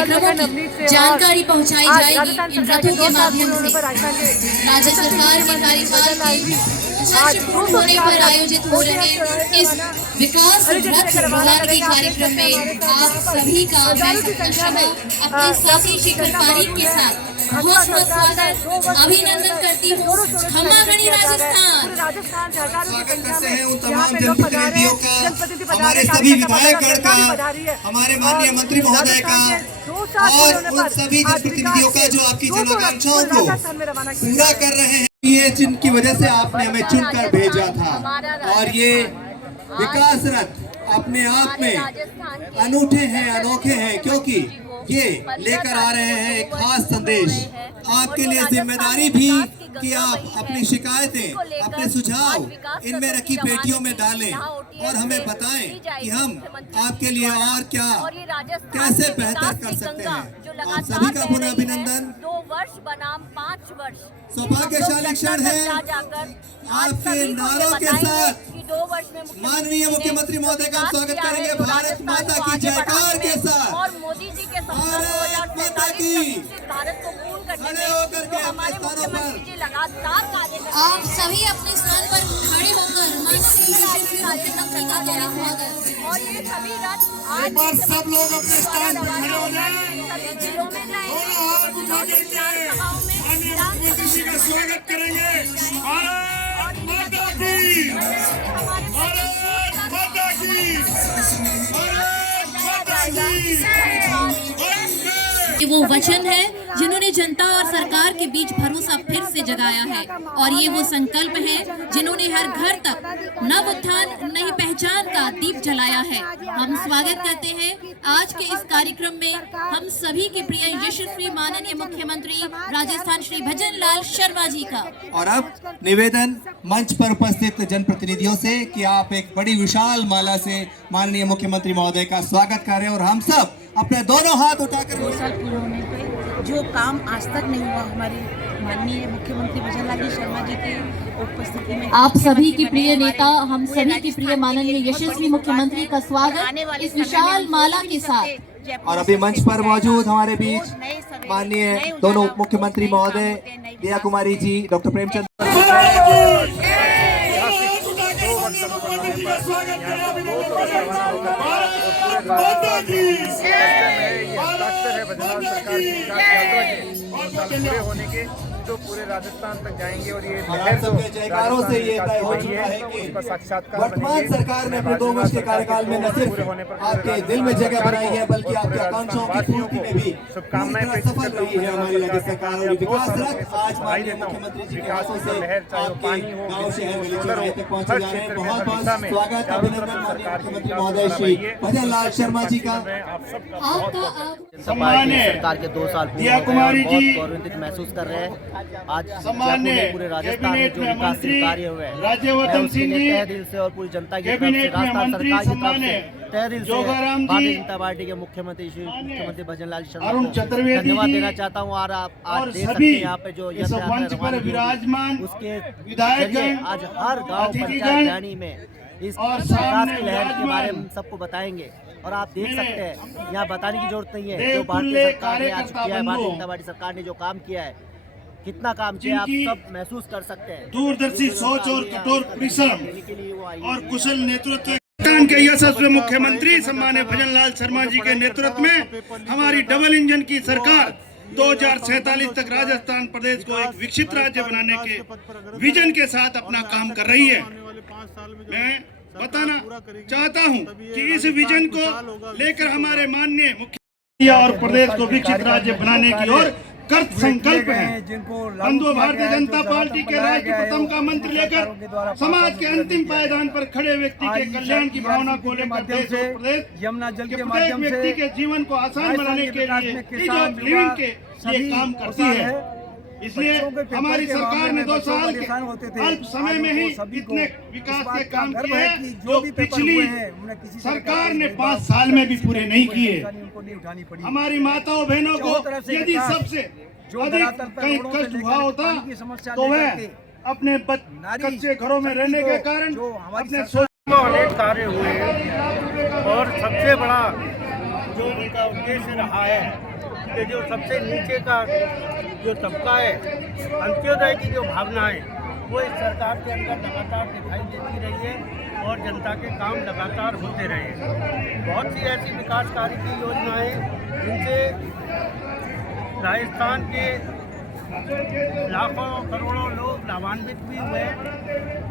कार्यक्रमों की जानकारी पहुंचाई जाएगी इन रथों के माध्यम से। राज्य सरकार के कार्यकाल की वर्ष पूर्ण होने पर आयोजित हो रहे इस विकास रथ रवानगी कार्यक्रम में आप सभी का मैं सप्तशः अपने साथी शिखर पारीक के साथ बहुत बहुत स्वागत अभिनंदन करती हूँ। खम्मागणी राजस्थान स्वागत करते हैं उन तमाम जनप्रतिनिधियों का, हमारे सभी विधायकगण का, हमारे माननीय मंत्री महोदय का और उन सभी जनप्रतिनिधियों का जो आपकी जनआकांक्षाओं को पूरा कर रहे हैं। ये जिनकी वजह से आपने हमें चुनकर भेजा था और ये विकास रथ अपने आप में अनूठे हैं, अनोखे हैं, क्योंकि ये लेकर आ रहे हैं एक खास संदेश। आपके लिए जिम्मेदारी भी कि आप अपनी शिकायतें, अपने सुझाव इनमें रखी पेटियों में डालें और हमें बताएं कि हम आपके लिए और क्या कैसे बेहतर कर सकते हैं। आप सभी का पुनः अभिनंदन। 2 वर्ष बनाम 5 वर्ष सौभाग्यशाली क्षण है आपके नारों के साथ। माननीय मुख्यमंत्री महोदय का स्वागत करेंगे भारत माता की जयकार के साथ और मोदी जी के भारत माता की भारत को पूर्ण करने खड़े होकर के हमारे मुख्यमंत्री जी लगातार कार्य कर आप सभी अपने स्थान पर खड़े होकर और ये सभी रथ आज सब लोग अपने स्थान पर खड़े हो जाएं। सभी जिलों में मुख्यमंत्री जी का स्वागत करेंगे। भारत माता की, भारत माता की, भारत माता की। ये वो वचन है जिन्होंने जनता और सरकार के बीच भरोसा फिर से जगाया है और ये वो संकल्प है जिन्होंने हर घर तक नव उत्थान नई पहचान का दीप जलाया है। हम स्वागत करते हैं आज के इस कार्यक्रम में हम सभी के प्रिय यशस्वी माननीय मुख्यमंत्री राजस्थान श्री भजन लाल शर्मा जी का। और अब निवेदन मंच पर उपस्थित जनप्रतिनिधियों से कि आप एक बड़ी विशाल माला से माननीय मुख्यमंत्री महोदय का स्वागत करें और हम सब अपने दोनों हाथ उठाकर 2 साल पूरे होने पे जो काम आज तक नहीं हुआ हमारे माननीय मुख्यमंत्री भजन लाल शर्मा जी की उपस्थिति में आप सभी की प्रिय नेता, हम सभी की प्रिय माननीय यशस्वी मुख्यमंत्री का स्वागत इस विशाल माला के साथ। और अभी मंच पर मौजूद हमारे बीच माननीय दोनों उप मुख्यमंत्री महोदय दिया कुमारी जी, डॉक्टर प्रेमचंद पूरे होने के जो पूरे राजस्थान तक जाएंगे और ये जयकारों से ये तय हो चुका है कि वर्तमान सरकार ने अपने 2 वर्ष के कार्यकाल में न सिर्फ आपके दिल में जगह बनाई है बल्कि आपकी आकांक्षाओं की पूर्ति में भी शुभकामनाएं सफल रही है हमारी राज्य सरकार। और विकास रथ आज माननीय मुख्यमंत्री जी के हाथों से आपके गाँव शहर गली चौराहे तक पहुँचे जा रहे हैं। बहुत बहुत स्वागत अभिनंदन माननीय मुख्यमंत्री महोदय श्री भजन लाल शर्मा जी का। सरकार के 2 साल पूरे हो गए और बहुत गौरवान्वित महसूस कर रहे हैं। आज पूरे राजस्थान में जो विकास कार्य हुए हैं तहे दिल से और पूरी जनता की तरफ से, राजस्थान सरकार की तरफ से तहे दिल से भारतीय जनता पार्टी के मुख्यमंत्री श्री मुख्यमंत्री भजन लाल शर्मा को धन्यवाद देना चाहता हूँ। और आप आज देख सकते हैं यहाँ पे जो विराजमान उसके जरिए आज हर गाँव पंचायत जानी में इस विकास की लहर के बारे में सबको बताएंगे। और आप देख सकते हैं यहाँ बताने की जरूरत नहीं है जो भारतीय सरकार ने आज किया है, भारतीय जनता पार्टी सरकार ने जो काम किया है, कितना काम किया आप सब महसूस कर सकते हैं। दूरदर्शी सोच और कठोर परिश्रम और कुशल नेतृत्व के यशस्वी मुख्यमंत्री सम्मानित भजन लाल शर्मा जी के नेतृत्व में हमारी डबल इंजन की सरकार 2047 तक राजस्थान प्रदेश को एक विकसित राज्य बनाने के विजन के साथ अपना काम कर रही है। मैं बताना चाहता हूं कि इस विजन को लेकर हमारे माननीय मुख्यमंत्री और प्रदेश को विकसित राज्य बनाने की ओर कृत संकल्प है। हम भारतीय जनता पार्टी के राज्य प्रथम का मंत्र लेकर समाज के अंतिम पायदान पर खड़े व्यक्ति के कल्याण की भावना को लेकर देश और प्रदेश यमुना जल के माध्यम से व्यक्ति के जीवन को आसान बनाने के लिए ईज ऑफ लिविंग के लिए काम करती है। इसलिए हमारी सरकार ने 2 साल के अल्प समय में ही इतने विकास के काम किए हैं जो पिछली सरकार ने 5 साल में भी पूरे नहीं किए। हमारी माताओं बहनों को यदि सबसे अधिक कहीं कष्ट हुआ होता तो वह अपने कच्चे घरों में रहने के कारण अपने अनेक कार्य हुए और सबसे बड़ा जो उनका उद्देश्य रहा है कि जो सबसे नीचे का जो तबका है, अंत्योदय की जो भावना है वो इस सरकार के अंदर लगातार दिखाई देती रही है और जनता के काम लगातार होते रहे। बहुत सी ऐसी विकास कार्य की योजनाएं जिनसे राजस्थान के लाखों करोड़ों लोग लाभान्वित भी हुए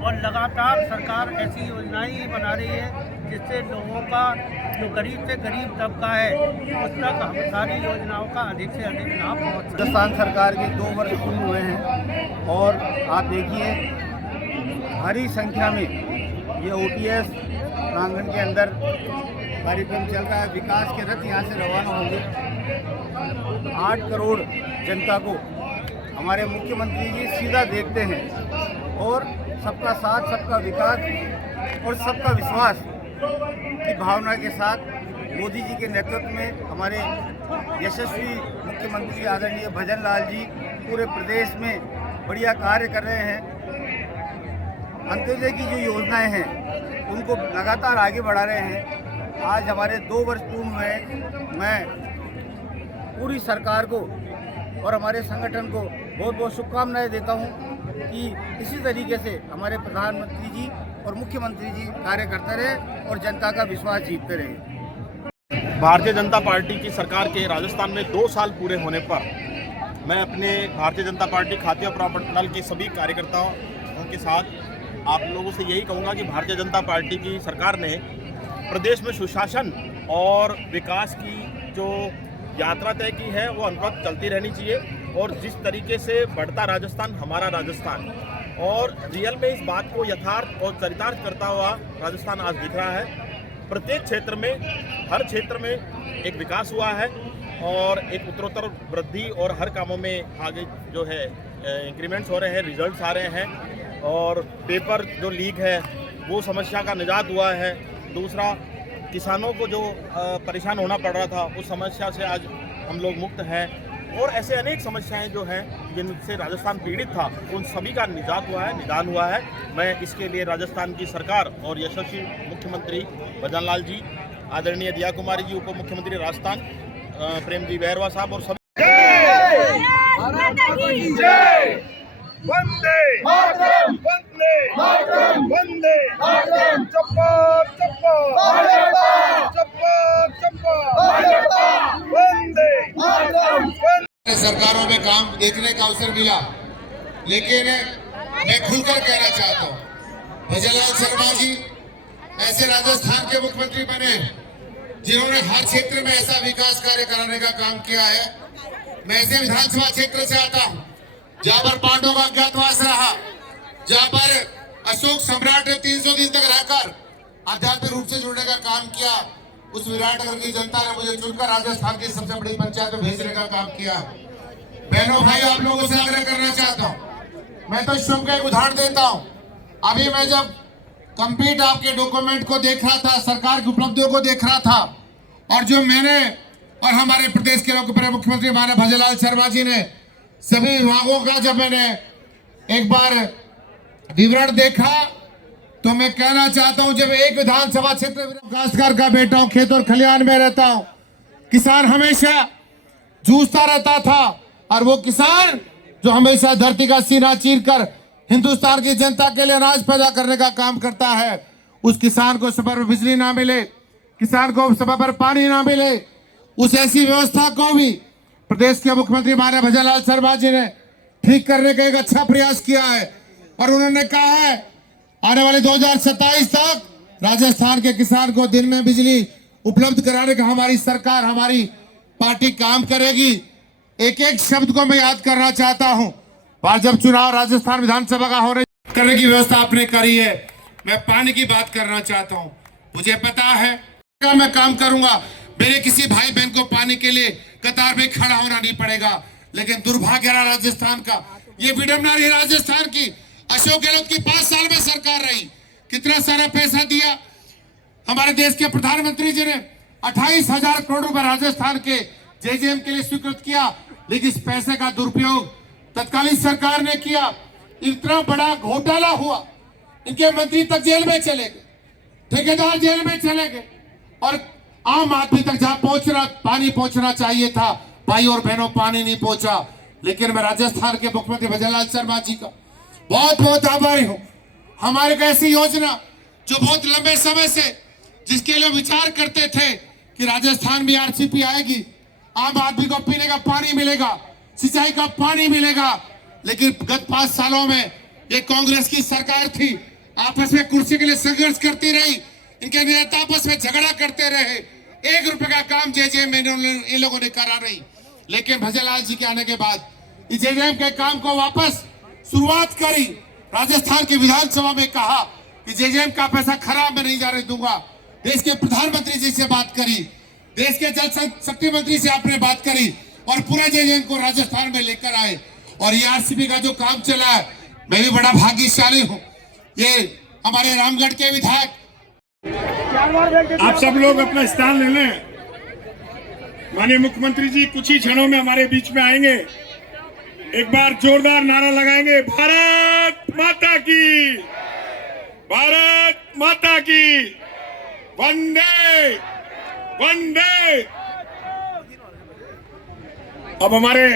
और लगातार सरकार ऐसी योजनाएं ही बना रही है जिससे लोगों का जो गरीब से गरीब तबका है उस तक हम सारी योजनाओं का अधिक से अधिक लाभ पहुँच सकते हैं। राजस्थान सरकार के 2 वर्ष पूर्ण हुए हैं और आप देखिए भारी संख्या में ये OTS प्रांगण के अंदर कार्यक्रम चल रहा है। विकास के रथ यहाँ से रवाना होंगे। 8 करोड़ जनता को हमारे मुख्यमंत्री जी सीधा देखते हैं और सबका साथ, सबका विकास और सबका विश्वास की भावना के साथ मोदी जी के नेतृत्व में हमारे यशस्वी मुख्यमंत्री आदरणीय भजन लाल जी पूरे प्रदेश में बढ़िया कार्य कर रहे हैं। अंत्योदय की जो योजनाएं हैं उनको लगातार आगे बढ़ा रहे हैं। आज हमारे 2 वर्ष पूर्ण हुए। मैं पूरी सरकार को और हमारे संगठन को बहुत बहुत शुभकामनाएं देता हूं कि इसी तरीके से हमारे प्रधानमंत्री जी और मुख्यमंत्री जी कार्य करते रहे और जनता का विश्वास जीतते रहे। भारतीय जनता पार्टी की सरकार के राजस्थान में 2 साल पूरे होने पर मैं अपने भारतीय जनता पार्टी खाद्य और प्रमंडल की सभी कार्यकर्ताओं के साथ आप लोगों से यही कहूँगा कि भारतीय जनता पार्टी की सरकार ने प्रदेश में सुशासन और विकास की जो यात्रा तय की है वो अनवरत चलती रहनी चाहिए। और जिस तरीके से बढ़ता राजस्थान हमारा राजस्थान और रियल में इस बात को यथार्थ और चरितार्थ करता हुआ राजस्थान आज दिख रहा है। प्रत्येक क्षेत्र में, हर क्षेत्र में एक विकास हुआ है और एक उत्तरोत्तर वृद्धि और हर कामों में आगे जो है इंक्रीमेंट्स हो रहे हैं, रिजल्ट्स आ रहे हैं और पेपर जो लीक है वो समस्या का निजात हुआ है। दूसरा, किसानों को जो परेशान होना पड़ रहा था उस समस्या से आज हम लोग मुक्त हैं और ऐसे अनेक समस्याएं जो हैं जिनसे राजस्थान पीड़ित था उन सभी का निजात हुआ है, निदान हुआ है। मैं इसके लिए राजस्थान की सरकार और यशस्वी मुख्यमंत्री भजन लाल जी, आदरणीय दिया कुमारी जी उप मुख्यमंत्री राजस्थान, प्रेम जी बैरवा साहब और सभी वंदे मातरम, वंदे मातरम, वंदे मातरम, चप्पा चप्पा चप्पा चप्पा वंदे मातरम। सरकारों में काम देखने का अवसर मिला, लेकिन मैं खुलकर कहना चाहता हूँ, भजनलाल शर्मा जी ऐसे राजस्थान के मुख्यमंत्री बने जिन्होंने हर क्षेत्र में ऐसा विकास कार्य कराने का काम किया है। मैं ऐसे विधानसभा क्षेत्र से आता हूँ जहाँ पर पांडवों का अज्ञातवास रहा, जहाँ पर अशोक सम्राट ने 300 दिन तक रहकर आध्यात्मिक रूप से जुड़ने का काम किया। उस विराटनगर की जनता ने मुझे चुनकर राजस्थान की सबसे बड़ी पंचायत में भेजने का काम किया। बहनों भाई, आप लोगों से आग्रह करना चाहता हूँ, मैं तो श्रम का एक उदाहरण देता हूँ। अभी मैं जब कंप्लीट आपके डॉक्यूमेंट को देख रहा था, सरकार की उपलब्धियों को देख रहा था और जो मैंने और हमारे प्रदेश के लोकप्रिय मुख्यमंत्री हमारे भजनलाल शर्मा जी ने सभी विभागों का जब मैंने एक बार विवरण देखा तो मैं कहना चाहता हूं, जब एक विधानसभा क्षेत्र काश्तकार का बेटा हूं, खेत और खलिहान में रहता हूं, किसान हमेशा जूझता रहता था और वो किसान जो हमेशा धरती का सीना चीरकर हिंदुस्तान की जनता के लिए अनाज पैदा करने का काम करता है, उस किसान को समय पर बिजली ना मिले, किसान को समय पर पानी ना मिले, उस ऐसी व्यवस्था को भी प्रदेश के मुख्यमंत्री हमारे भजनलाल शर्मा जी ने ठीक करने का एक अच्छा प्रयास किया है। और उन्होंने कहा है आने वाले 2027 तक राजस्थान के किसान को दिन में बिजली उपलब्ध कराने का हमारी सरकार, हमारी पार्टी काम करेगी। एक एक शब्द को मैं याद करना चाहता हूं। और जब चुनाव राजस्थान विधानसभा का हो रहा करने की व्यवस्था आपने करी है, मैं पानी की बात करना चाहता हूं। मुझे पता है मैं काम करूंगा, मेरे किसी भाई बहन को पानी के लिए कतार में खड़ा होना नहीं पड़ेगा। लेकिन दुर्भाग्य रहा राजस्थान का, ये विडंबना रही राजस्थान की। अशोक गहलोत की 5 साल में सरकार रही, कितना सारा पैसा दिया हमारे देश के प्रधानमंत्री जी ने 28,000 करोड़ रुपए राजस्थान के जेजेएम के लिए स्वीकृत किया, लेकिन इस पैसे का दुरुपयोग तत्कालीन सरकार ने किया। इतना बड़ा घोटाला हुआ, इनके मंत्री तक जेल में चले गए, ठेकेदार जेल में चले गए और आम आदमी तक जहां पानी पहुंचना चाहिए था भाई और बहनों पानी नहीं पहुंचा। लेकिन मैं राजस्थान के मुख्यमंत्री भजनलाल शर्मा जी का बहुत बहुत आभारी हूं। हमारे को ऐसी योजना जो बहुत लंबे समय से जिसके लिए विचार करते थे कि राजस्थान में आरसीपी आएगी, आम आदमी को पीने का पानी मिलेगा, सिंचाई का पानी मिलेगा, लेकिन गत 5 सालों में ये कांग्रेस की सरकार थी, आपस में कुर्सी के लिए संघर्ष करती रही, इनके नेता आपस में झगड़ा करते रहे, 1 रुपए का काम जेजेएम में इन लोगों ने करा नहीं। लेकिन भजनलाल जी के आने के बाद इस जेजेएम के काम को वापस शुरुआत करी। राजस्थान की विधानसभा में कहा कि जेजेएम का पैसा खराब में नहीं जाने दूंगा। देश के प्रधानमंत्री जी से बात करी, देश के जल शक्ति मंत्री से आपने बात करी और पूरा जेजेएम को राजस्थान में लेकर आए। और ये आरसीपी का जो काम चला है, मैं भी बड़ा भाग्यशाली हूँ। ये हमारे रामगढ़ के विधायक, आप सब लोग अपना स्थान ले लें। माननीय मुख्यमंत्री जी कुछ ही क्षणों में हमारे बीच में आएंगे। एक बार जोरदार नारा लगाएंगे, भारत माता की, भारत माता की, वंदे वंदे। अब हमारे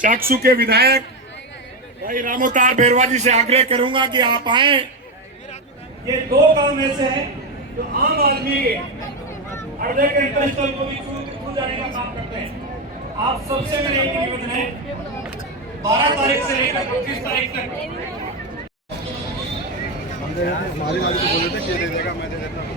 चाकसू के विधायक भाई रामोतार बेरवा जी से आग्रह करूंगा कि आप आए। ये 2 काम ऐसे हैं जो आम आदमी के हृदय के अंतरस्थल को भी छू जाने का काम करते हैं। आप सबसे मेरा एक निवेदन है, 12 तारीख से लेकर 25 तारीख तक हमारी वाली को बोले थे कि दे देगा, मैं दे देता हूँ।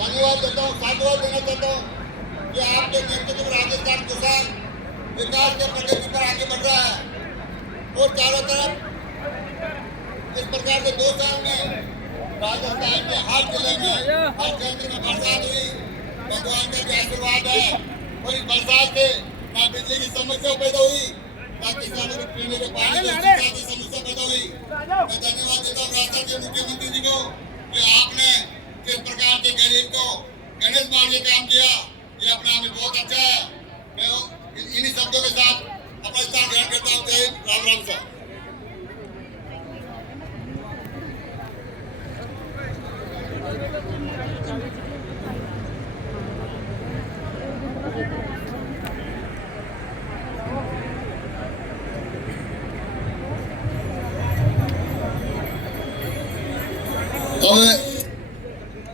धन्यवाद देता हूँ, साधुवाद देना चाहता हूँ कि आपके नेतृत्व में राजस्थान किसान विकास के प्रगति पर आगे बढ़ रहा है। और चारों तरफ इस प्रकार के 2 साल में राजस्थान में हर जिले में हर क्षेत्र में बरसात हुई, भगवान का भी आशीर्वाद है। और इस बरसात से ना बिजली की समस्या पैदा हुई, ना किसानों को पीने के पानी की समस्या पैदा हुई। मैं धन्यवाद देता हूँ राजस्थान के मुख्यमंत्री जी को कि आपने किस प्रकार के गरीब को गणेश मान के काम किया, ये अपने आप में बहुत अच्छा है। मैं इन्हीं शब्दों के साथ अपना स्थान ग्रहण करता हूँ। जय हिंद, राम राम साहब।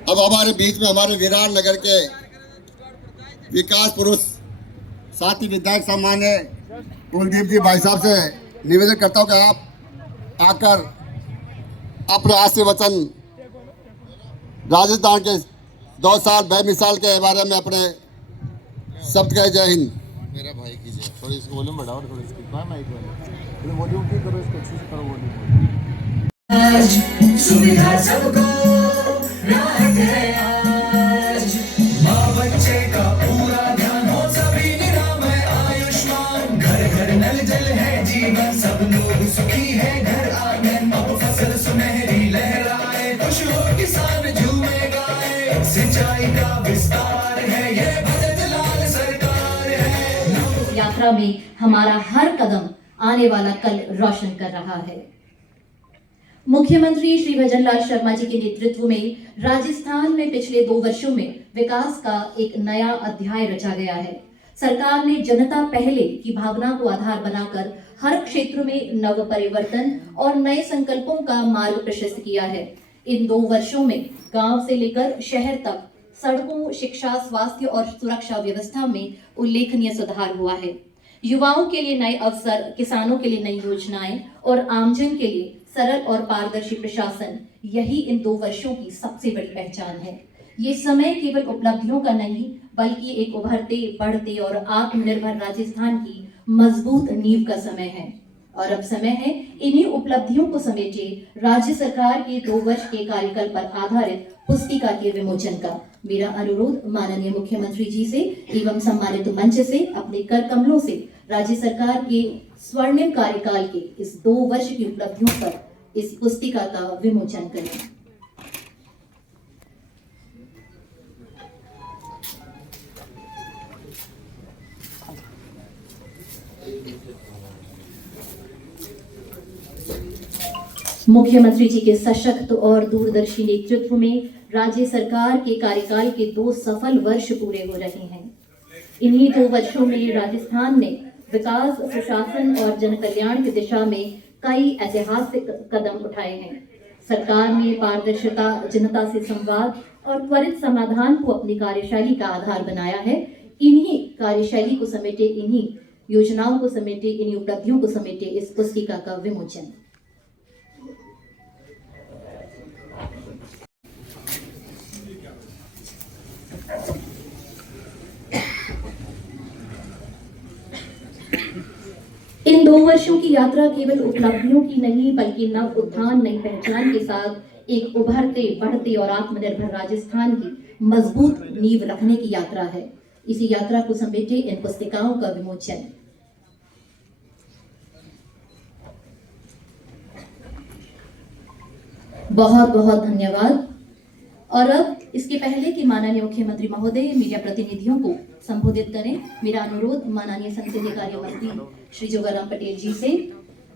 अब हमारे बीच में हमारे विराट नगर के विकास पुरुष साथी विधायक सम्मान्य कुलदीप जी भाई साहब से निवेदन करता हूं कि आप आकर अपने आशीर्वचन राजस्थान के 2 साल बेमिसाल के बारे में अपने शब्द कहे। जय हिंद। मेरा भाई कीजिए, थोड़ी इसको वॉल्यूम बढ़ाओ, थोड़ी इसकी माइक वाले वॉल्यूम की करो, इसको अच्छे से करो वॉल्यूम। सुविधा सबको राहत है आज, माँ बच्चे का पूरा ध्यान हो, सभी निरामय आयुष्मान, घर घर नल जल है जीवन, सब लोग सुखी है घर आंगन, अब फसल सुनहरी लहराए, खुश हो किसान झूमे गाए, सिंचाई का विस्तार है ये भजनलाल सरकार है। यात्रा में हमारा हर कदम आने वाला कल रोशन कर रहा है। मुख्यमंत्री श्री भजनलाल शर्मा जी के नेतृत्व में राजस्थान में पिछले 2 वर्षों में विकास का एक नया अध्याय रचा गया है। सरकार ने जनता पहले की भावना को आधार बनाकर हर क्षेत्र में नव परिवर्तन और नए संकल्पों का मार्ग प्रशस्त किया है। इन 2 वर्षों में गांव से लेकर शहर तक सड़कों, शिक्षा, स्वास्थ्य और सुरक्षा व्यवस्था में उल्लेखनीय सुधार हुआ है। युवाओं के लिए नए अवसर, किसानों के लिए नई योजनाएं और आमजन के लिए सरल और पारदर्शी प्रशासन, यही इन 2 वर्षों की सबसे बड़ी पहचान है। ये समय केवल उपलब्धियों का नहीं, बल्कि एक उभरते, बढ़ते और आत्मनिर्भर राजस्थान की मजबूत नींव का समय है। और अब समय है इन्हीं उपलब्धियों को समेटे राज्य सरकार के 2 वर्ष के कार्यकाल पर आधारित पुस्तिका के विमोचन का। मेरा अनुरोध माननीय मुख्यमंत्री जी से एवं सम्मानित मंच से अपने कर कमलों से राज्य सरकार के स्वर्णिम कार्यकाल के इस 2 वर्ष की उपलब्धियों पर इस पुस्तिका का विमोचन करें। मुख्यमंत्री जी के सशक्त और दूरदर्शी नेतृत्व में राज्य सरकार के कार्यकाल के 2 सफल वर्ष पूरे हो रहे हैं। इन्हीं 2 वर्षों में राजस्थान ने विकास, सुशासन और जनकल्याण की दिशा में कई ऐतिहासिक कदम उठाए हैं। सरकार ने पारदर्शिता, जनता से संवाद और त्वरित समाधान को अपनी कार्यशैली का आधार बनाया है। इन्हीं कार्यशैली को समेटे, इन्हीं योजनाओं को समेटे, इन्हीं उपलब्धियों को समेटे इस पुस्तिका का विमोचन। इन 2 वर्षों की यात्रा केवल उपलब्धियों की नहीं, बल्कि नव उत्थान, नई पहचान के साथ एक उभरते, बढ़ते और आत्मनिर्भर राजस्थान की मजबूत नींव रखने की यात्रा है। इसी यात्रा को समेटे इन पुस्तिकाओं का विमोचन। बहुत बहुत धन्यवाद। और अब इसके पहले कि माननीय मुख्यमंत्री महोदय मीडिया प्रतिनिधियों को संबोधित करें, मेरा अनुरोध माननीय संसदीय कार्य मंत्री श्री जोगाराम पटेल जी से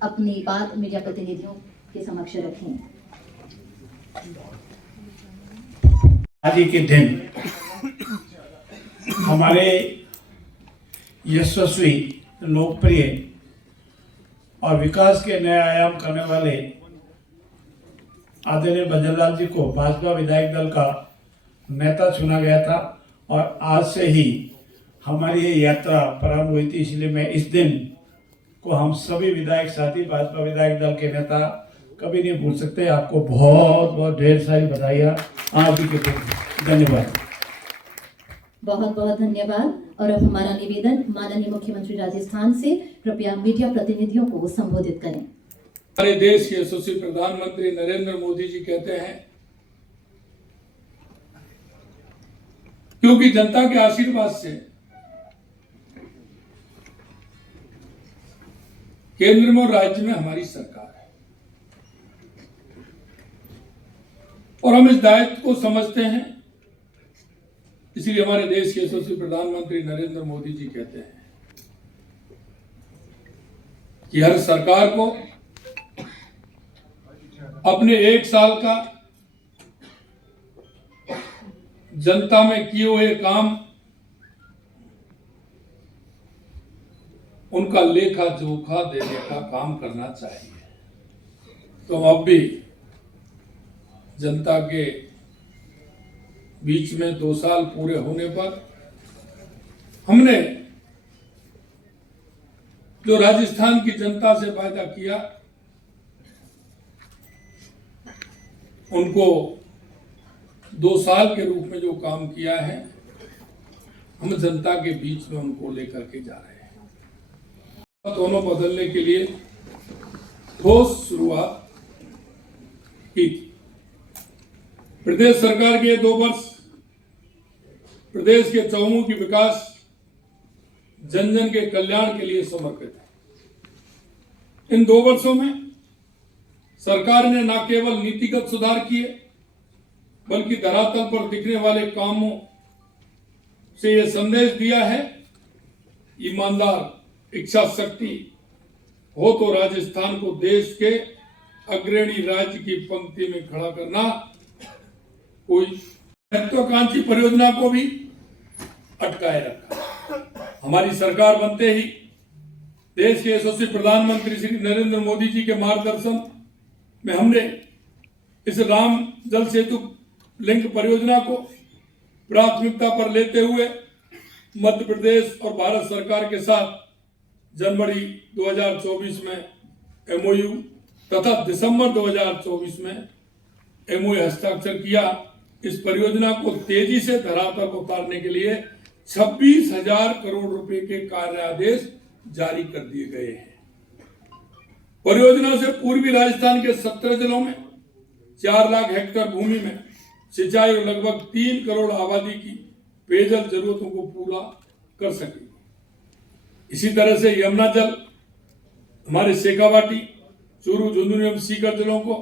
अपनी बात मीडिया प्रतिनिधियों के समक्ष रखें। आज के दिन हमारे यशस्वी, लोकप्रिय और विकास के नए आयाम करने वाले आदरणीय भजनलाल जी को भाजपा विधायक दल का नेता चुना गया था और आज से ही हमारी ये यात्रा प्रारंभ हुई थी। इसलिए मैं इस दिन को हम सभी विधायक साथी, भाजपा विधायक दल के नेता कभी नहीं भूल सकते। आपको बहुत बहुत ढेर सारी बधाइयाँ आप भी के। धन्यवाद। बहुत बहुत धन्यवाद। और अब हमारा निवेदन माननीय मुख्यमंत्री राजस्थान से, कृपया मीडिया प्रतिनिधियों को संबोधित करें। हमारे देश के यशस्वी प्रधानमंत्री नरेंद्र मोदी जी कहते हैं, क्योंकि जनता के आशीर्वाद से केंद्र में और राज्य में हमारी सरकार है और हम इस दायित्व को समझते हैं। इसलिए हमारे देश के यशस्वी प्रधानमंत्री नरेंद्र मोदी जी कहते हैं कि हर सरकार को अपने 1 साल का जनता में किए हुए काम, उनका लेखा जोखा देने का काम करना चाहिए। तो अब भी जनता के बीच में 2 साल पूरे होने पर हमने जो राजस्थान की जनता से वायदा किया, उनको 2 साल के रूप में जो काम किया है, हम जनता के बीच में उनको लेकर के जा रहे हैं। दोनों बदलने के लिए ठोस शुरुआत की। प्रदेश सरकार के 2 वर्ष प्रदेश के चौमुखी विकास, जन जन के कल्याण के लिए समर्पित है। इन 2 वर्षों में सरकार ने न केवल नीतिगत सुधार किए, बल्कि धरातल पर दिखने वाले कामों से यह संदेश दिया है, ईमानदार इच्छा शक्ति हो तो राजस्थान को देश के अग्रणी राज्य की पंक्ति में खड़ा करना कोई महत्वाकांक्षी परियोजना को भी अटकाए रखा। हमारी सरकार बनते ही देश के यशस्वी प्रधानमंत्री श्री नरेंद्र मोदी जी के मार्गदर्शन में हमने इस राम जल सेतु लिंक परियोजना को प्राथमिकता पर लेते हुए मध्य प्रदेश और भारत सरकार के साथ जनवरी 2024 में एमओयू तथा दिसंबर 2024 में एमओयू हस्ताक्षर किया। इस परियोजना को तेजी से धरातल पर उतारने के लिए 26,000 करोड़ रुपए के कार्यादेश जारी कर दिए गए हैं। परियोजना से पूर्वी राजस्थान के 17 जिलों में 4 लाख हेक्टेयर भूमि में सिंचाई और लगभग 3 करोड़ आबादी की पेयजल जरूरतों को पूरा कर सकेगी। इसी तरह से यमुना जल हमारे शेखावाटी, चूरू, झुंझुनू एवं सीकर जिलों को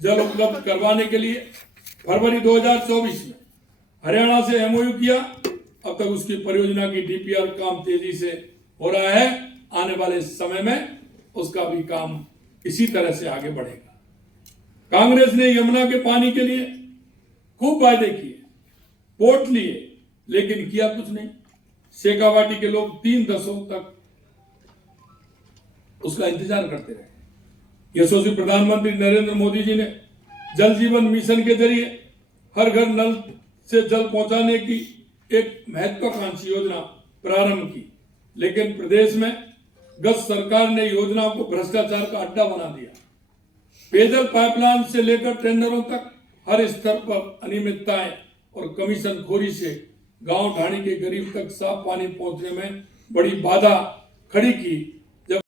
जल उपलब्ध करवाने के लिए फरवरी 2024 में हरियाणा से एमओयू किया। अब तक उसकी परियोजना की डीपीआर काम तेजी से हो रहा है। आने वाले समय में उसका भी काम इसी तरह से आगे बढ़ेगा। कांग्रेस ने यमुना के पानी के लिए खूब वायदे किए, वोट लिए, लेकिन किया कुछ नहीं। शेखावाटी के लोग 3 दशकों तक उसका इंतजार करते रहे। यशस्वी प्रधानमंत्री नरेंद्र मोदी जी ने जल जीवन मिशन के जरिए हर घर नल से जल पहुंचाने की एक महत्वाकांक्षी योजना प्रारंभ की, लेकिन प्रदेश में गत सरकार ने योजना को भ्रष्टाचार का अड्डा बना दिया। पेयजल पाइपलाइन से लेकर टेंडरों तक हर स्तर पर अनियमितताएं और कमीशनखोरी से गांव ढाणी के गरीब तक साफ पानी पहुंचने में बड़ी बाधा खड़ी की